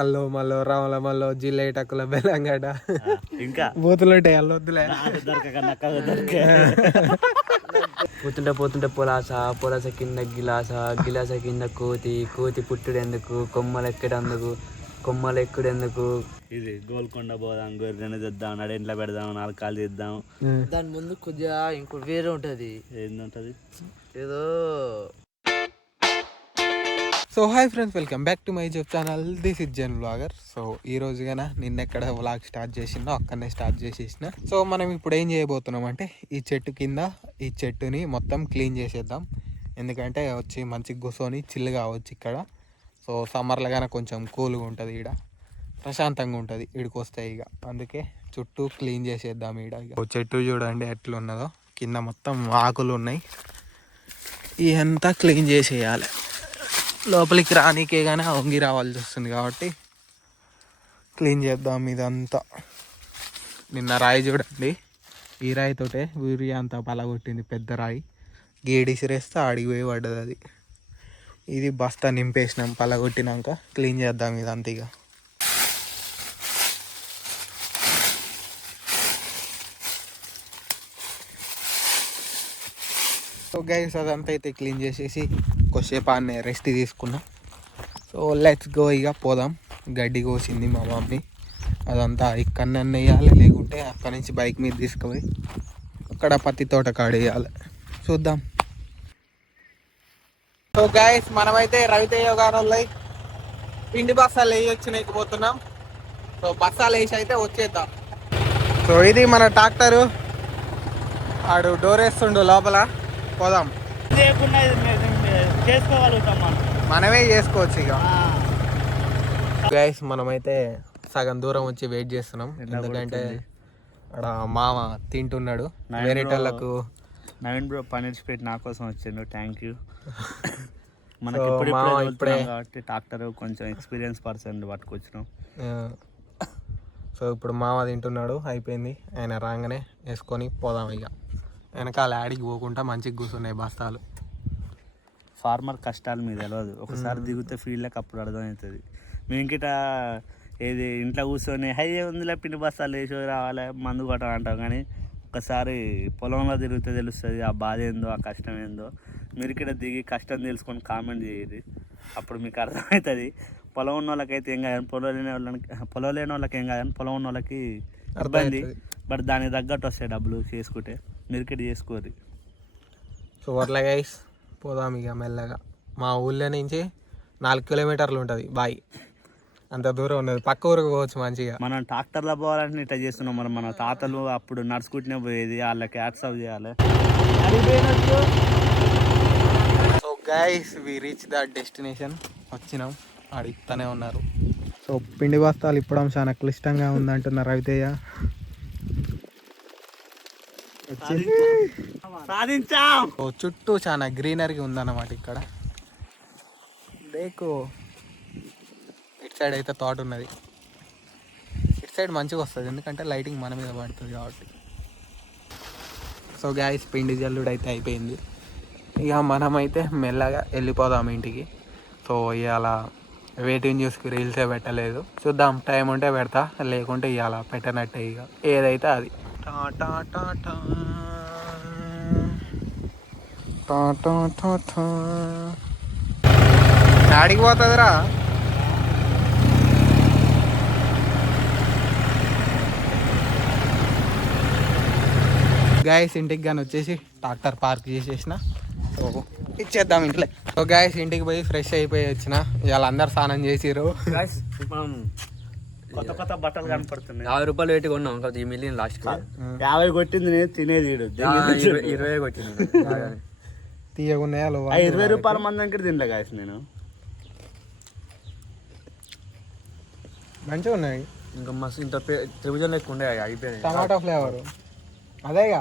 అల్లో మల్లో రామల మల్లో జిల్లేటకుల బెల్లంగడ్డ ఇంకా బూతులు ఉంటాయి అల్లు వద్దులే. పోతుంటే పోతుంటే పొలాస కింద గిలాస కింద కోతి పుట్టుడెందుకు కొమ్మలు ఎక్కుడెందుకు. ఇది గోల్కొండ పోదాం, గొర్రెని తెద్దాం, నడేంట్లో పెడదాం, 4 కాళ్ళు తెద్దాం. దాని ముందు కొద్దిగా ఇంకోటి వేరే ఉంటది. ఏంటంటది ఏదో. So hi friends, welcome back to my YouTube channel. This is Zen Vlogger. So ఈ రోజు కన్నా నిన్నెక్కడ వ్లాగ్ స్టార్ట్ చేసినా అక్కడనే స్టార్ట్ చేసేసిన. సో మనం ఇప్పుడు ఏం చేయబోతున్నాం అంటే ఈ చెట్టు కింద ఈ చెట్టుని మొత్తం క్లీన్ చేసేద్దాం. ఎందుకంటే వచ్చి మంచిగా కూర్చొని చిల్లు కావచ్చు ఇక్కడ. సో సమ్మర్లో కానీ కొంచెం కూల్గా ఉంటుంది, ఈడ ప్రశాంతంగా ఉంటుంది ఈడికి వస్తాయి. ఇక అందుకే చుట్టూ క్లీన్ చేసేద్దాం ఈడ. ఇక చెట్టు చూడండి ఎట్లా ఉన్నదో, కింద మొత్తం ఆకులు ఉన్నాయి. ఇదంతా క్లీన్ చేసేయాలి. లోపలికి రానికే కానీ వంగి రావాల్సి వస్తుంది కాబట్టి క్లీన్ చేద్దాం ఇదంతా. నిన్న రాయి చూడండి, ఈ రాయితోటే ఊరి అంతా పలగొట్టింది. పెద్ద రాయి గేడిసిరేస్తే ఆడికి పోయి పడ్డది అది. ఇది బస్తా నింపేసినాం పలగొట్టినాక. క్లీన్ చేద్దాం ఇదంతా ఇక. సో గైస్ అదంతా అయితే క్లీన్ చేసేసి కొద్దిసేపు ఆనే రెస్ట్ తీసుకున్నాం. సో లెట్స్ గో, ఇక పోదాం. గడ్డి కోసింది మా మమ్మీ, అదంతా ఇక్కడనే వేయాలి, లేకుంటే అక్కడి నుంచి బైక్ మీద తీసుకుపోయి అక్కడ పత్తి తోట కాడ వేయాలి. చూద్దాం. సో గైస్ మనమైతే రవితేజ గారు పిండి బస్తాలు వేసి వచ్చినాయిపోతున్నాం. సో బస్తాలు వేసి అయితే వచ్చేద్దాం. సో ఇది మన ట్రాక్టరు, ఆడు డోర్ వేస్తుండు లోపల. పోదాం. మనమే చేసుకోవచ్చు ఇక. గైస్ మనమైతే సగం దూరం వచ్చి వెయిట్ చేస్తున్నాం, ఎందుకంటే అక్కడ మామ తింటున్నాడు. వేరేటోళ్ళకు నవీన్ బ్రో పనీర్ పెట్టి నా కోసం వచ్చిండు, థ్యాంక్ యూ. మనకి ఇప్పుడే కాబట్టి ట్రాక్టర్ కొంచెం ఎక్స్పీరియన్స్ పర్సన్ పట్టుకొచ్చినాం. సో ఇప్పుడు మామ తింటున్నాడు, అయిపోయింది. ఆయన రాగానే వేసుకొని పోదాం ఇక. వెనకాల ఆడికి పోకుండా మంచిగా కూర్చున్నాయి బస్తాలు. ఫార్మర్ కష్టాలు మీద తెలియదు, ఒకసారి దిగితే ఫీల్డ్కి అప్పుడు అర్థమవుతుంది. మేము ఇంకిట ఏది ఇంట్లో కూర్చొని హై ఉందిలే పిండి బస్తాలు వేసి రావాలి మందు కొట్టాలి అంటాం, కానీ ఒకసారి పొలంలో తిరిగితే తెలుస్తుంది ఆ బాధ ఏందో, ఆ కష్టం ఏందో. మీరు ఇక్కడ దిగి కష్టం తెలుసుకొని కామెంట్ చేయరు, అప్పుడు మీకు అర్థమవుతుంది. పొలం ఉన్న వాళ్ళకైతే ఏం కాదని, పొలం లేని వాళ్ళకి ఏం కాదని, పొలం ఉన్న వాళ్ళకి ఇబ్బంది. బట్ దానికి తగ్గట్టు వస్తాయి డబ్బులు చేసుకుంటే. మీరు ఇక్కడ చేసుకోరు. సో అట్లా గైస్ పోదాం ఇక మెల్లగా. మా ఊళ్ళో నుంచి 4 కిలోమీటర్లు ఉంటుంది బాయ్, అంత దూరం ఉన్నది. పక్క ఊరికి పోవచ్చు మంచిగా. మనం ట్రాక్టర్లో పోవాలంటే ఇట్లా చేస్తున్నాం. మరి మన తాతలు అప్పుడు నడుచుకుంటూనే పోయేది, వాళ్ళకి హ్యాట్స్ ఆఫ్ చేయాలి. So guys we reach the destination. వచ్చినాం, అడుగుతూనే ఉన్నారు. సో పిండి బస్తాలు ఇప్పడం చాలా క్లిష్టంగా ఉందంటున్నారు రవితేజ. చుట్టూ చాలా గ్రీనరీ ఉందన్నమాట ఇక్కడ. దేకు ఇటు సైడ్ అయితే తోట ఉన్నది, ఇటు సైడ్ మంచిగా వస్తుంది ఎందుకంటే లైటింగ్ మన మీద పడుతుంది కాబట్టి. సో గ్యాస్ పిండి జల్లుడు అయితే అయిపోయింది. ఇక మనమైతే మెల్లగా వెళ్ళిపోదాం ఇంటికి. సో ఇవాళ వెయిటింగ్ చూసుకు రీల్సే పెట్టలేదు, చూద్దాం టైం ఉంటే పెడతా, లేకుంటే ఇవాళ పెట్టనట్టే. ఇక ఏదైతే అది. ఆడికి పోతుందిరా. గాయస్ ఇంటికి కానీ వచ్చేసి ట్రాక్టర్ పార్క్ చేసేసిన. సో ఇచ్చేద్దాం ఇంట్లో. సో గాయస్ ఇంటికి పోయి ఫ్రెష్ అయిపోయి వచ్చిన. ఇవాళ అందరు స్నానం చేసిర్రు. కొత్త కొత్త బట్టలు కనపడుతున్నాయి. 50 రూపాయలు పెట్టి కొన్నాం, ఈ మిలియన్ లాస్ట్ 50 కొట్టింది నేను తినేది 20 కొట్టింది. తీయకున్నాయా 20 రూపాయల మంది దగ్గర తినలే కాసి నేను. మంచిగా ఉన్నాయి, ఇంకా మస్తు ఇంత త్రిభుజం లెక్క ఉండే అయిపోయాయి. టమాటా ఫ్లేవర్ అదేగా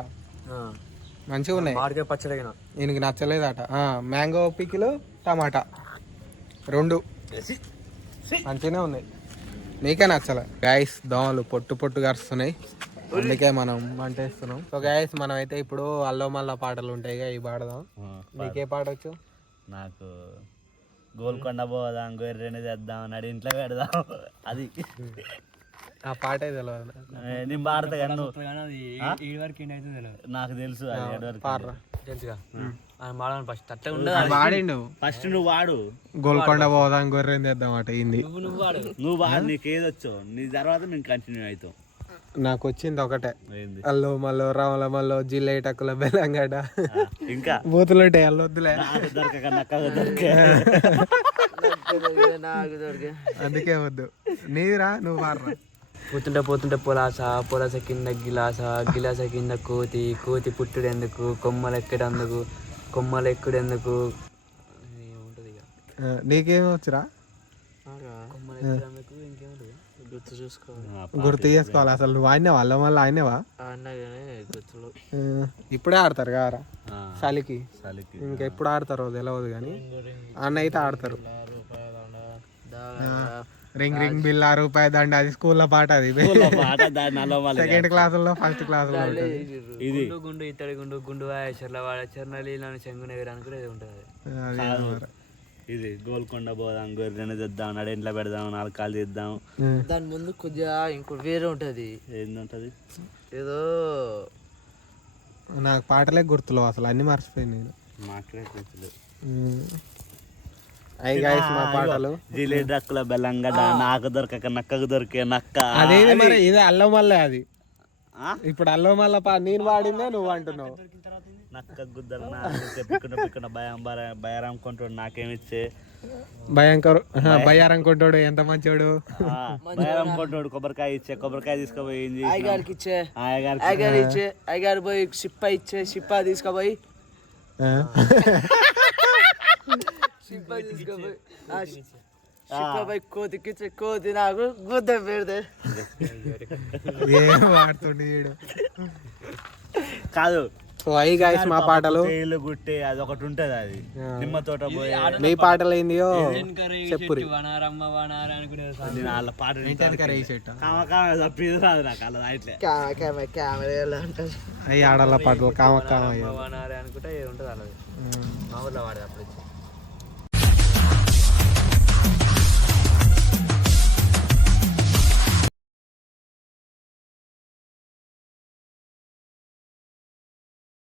మంచిగా ఉన్నాయి. మామిడికాయ పచ్చడి ఈయనకి నచ్చలేదట. మ్యాంగో పికిలు టమాటా 2 మంచిగానే ఉన్నాయి, నీకే నచ్చలే. గాయస్ దోమలు పొట్టు పొట్టు కరుస్తున్నాయి, అందుకే మనం మంటేస్తున్నాం. సో గాయస్ మనం అయితే ఇప్పుడు అల్లో మల్ల పాటలు ఉంటాయి, ఇవి పాడదాం. నీకే పాట వచ్చు? నాకు గోల్కొండ పోదాం గొర్రెని తెద్దాం నాడు ఇంట్లో పెడదాం అది ఆ పాటే తెలియదు నేను పాడతా కానీ నువ్వు ఈ వరకు ఏంటి అయితే తెలియదు నాకు తెలుసు అది ఏడు వరకు పాడరా తెలుసుగా ఆయన మాడని ఫస్ట్ అట్లా ఉండదు వాడిండు ఫస్ట్ నువ్వు వాడు గోల్కొండ పోదాం గొర్రెని తెద్దాం అట ఇంది నువ్వు వాడు నువ్వు వాడు నీకేదొచ్చో నీ తర్వాత మేము కంటిన్యూ అవుతాం నాకు వచ్చింది ఒకటే ఏంది అల్లో మల్లో రామల మల్లో జిల్లేటకుల బెల్లంగడ్డ ఇంకా బూతులు ఉంటాయి అల్లు వద్దులే నాకు దొరకక నక్కగా దొరికే అందుకే వద్దు నీరా నువ్వు వాడరా పోతుంటే పోతుంటే పొలాస కింద గిలాస కింద కోతి పుట్టుడు ఎందుకు కొమ్మలు ఎక్కుడెందుకు ఏముంటుంది ఇక నీకేమి వచ్చురా కొమ్మలు ఎక్కడెందుకు ఇంకేముంటుంది గుర్తు చూసుకోవాలి గుర్తు చేసుకోవాలి అసలు నువ్వు ఆడినావా అల్ల మళ్ళీ ఆడినావా అన్నగానే గుర్తులు ఇప్పుడే ఆడతారు కారా చలికి చలికి ఇంకా ఎప్పుడు ఆడతారో తెలియదు కానీ అన్న అయితే ఆడతారు రింగ్ రింగ్ బిల్ ₹1 దండ అది స్కూల్లో పాట అది పాట దాన్ని అలవాలి సెకండ్ క్లాసుల్లో ఫస్ట్ క్లాసులో ఇది గుండు ఇత్తడి గుండు చెర్ల వాడ చెర్నలీలను చెంగున ఎగరానికి కూడా ఇది ఉంటుంది కాదు. ఇది గోల్కొండ పోదాం గొర్రెని తెద్దాం నాడు ఇంట్లో పెడదాం 4 కాళ్ళు తెద్దాం దాని ముందు కొద్దిగా ఇంకోటి వేరే ఉంటుంది ఏంటంటది ఏదో నాకు పాటలే గుర్తులో అసలు అన్ని మర్చిపోయాను నేను మాట్లాడే అయ్యి గాయస్ మా పాటలు జిలేబీ డక్కుల బెల్లంగడ్డ నాకు దొరకక నక్కకు దొరికే నక్క అదేది మరి ఇది అల్లం మల్లె అది ఆ? ఇప్పుడు అల్లం మల్ల నేను వాడిందే నువ్వు అంటున్నావు నక్క గుద్దరు పిక్కున భయారం కొంటాడు నాకేమిచ్చే భయంకర్ భయారం కొంటాడు ఎంత మంచోడు భయారం కొంటాడు కొబ్బరికాయ ఇచ్చే కొబ్బరికాయ తీసుకుపోయి ఏం చేసి అయ్యగారికి ఇచ్చే ఆయగారికి అయ్యగారు ఇచ్చే అయ్యగారు పోయి సిప్ప తీసుకుపోయి కోతికి కోతి నాకు గుద్ద పెడితే ఏం వాడుతుండే వీడు కాదు సో అయ్యి గాయస్ మా పాటలు తేలు గుట్టే అది ఒకటి ఉంటది అది నిమ్మ తోట పోయి మీ పాటలు ఏందియో చెప్పురి వాళ్ళ పాట తప్పిది రాదు నాకు అలా ఇట్లే కెమెరా ఉంటుంది అయ్యి ఆడాల పాటలు కామ కామ అనుకుంటే ఉంటుంది అలాగే మా ఊర్లో వాడేది అప్పుడు